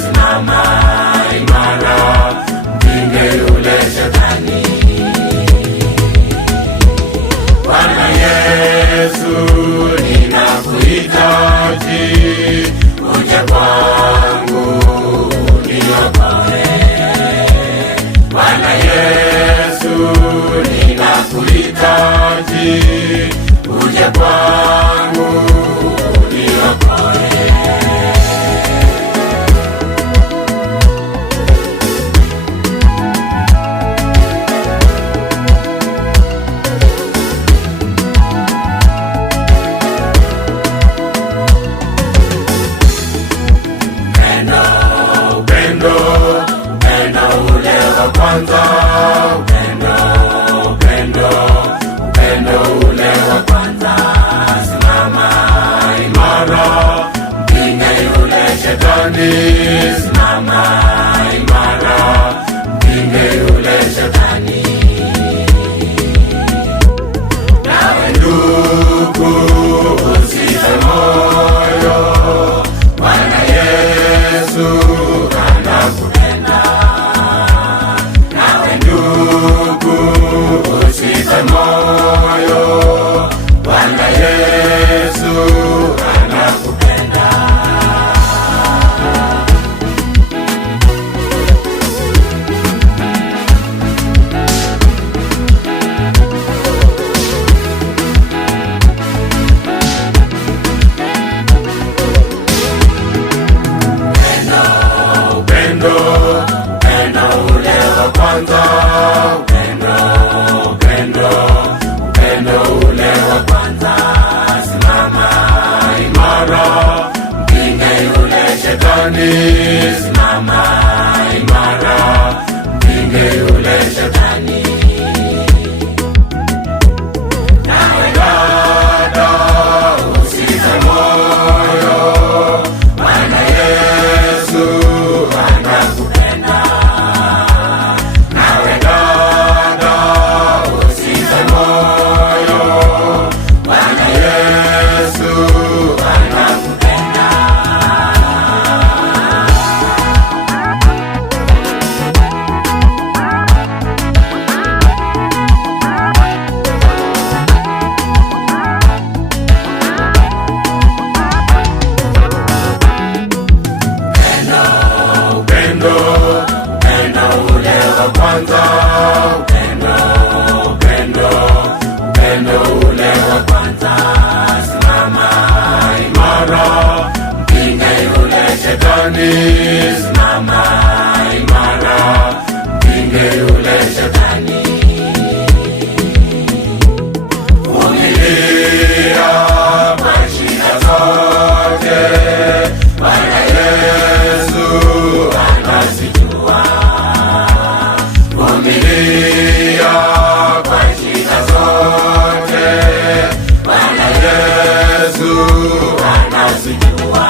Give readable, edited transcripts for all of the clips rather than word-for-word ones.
simama imara, mpinge yule shetani. Bwana Yesu, ninakuhitaji, uje kwangu uniokoe. Bwana Yesu, ninakuhitaji, uje kwangu uniokoe. Upendo ule wa kwanza, upendo ule wa kwanza, simama imara, mpinge yule shetani. Simama imara, mpinge yule shetani. Nawe ndugu, usife moyo, Bwana Yesu anakupenda. Nawe ndugu, usife moyo, Bwana Yesu anakupenda. Upendo ule wa kwanza, upendo ule wa kwanza, simama imara, mpinge yule shetani. Simama imara, mpinge yule shetani. Nawe dada, usife moyo, Bwana Yesu anakupenda. Nawe dada, usife moyo, Bwana Yesu anakupenda. Upendo ule wa kwanza, upendo ule wa kwanza, simama imara, mpinge yule shetani. Simama imara, mpinge yule shetani. Vumilia kwa shida zote, Bwana Yesu anazijua. Vumilia kwa shida zote, Bwana Yesu anazijua.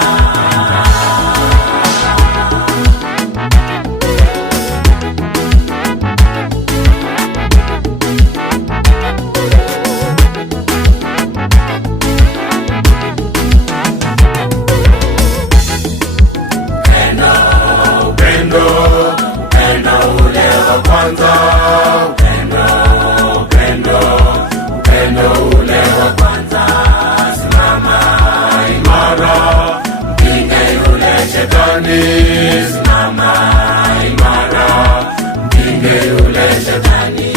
Upendo ule wa kwanza, upendo ule wa kwanza, simama imara, mpinge yule shetani. Simama imara, mpinge yule shetani.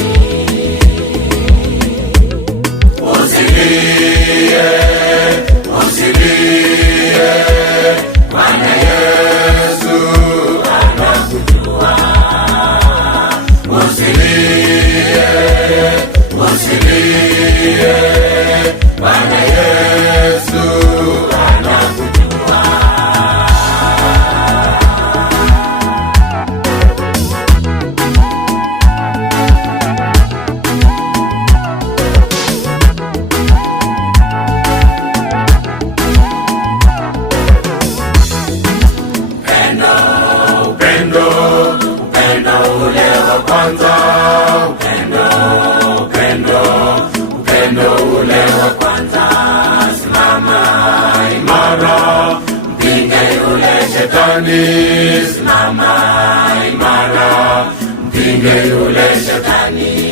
Usilie, usilie, Bwana Yesu anakujua. Usilie, usilie, Bwana Yesu anakujua. Upendo ule wa kwanza, upendo ule wa kwanza, simama imara, mpinge yule yule shetani, simama imara, mpinge yule shetani.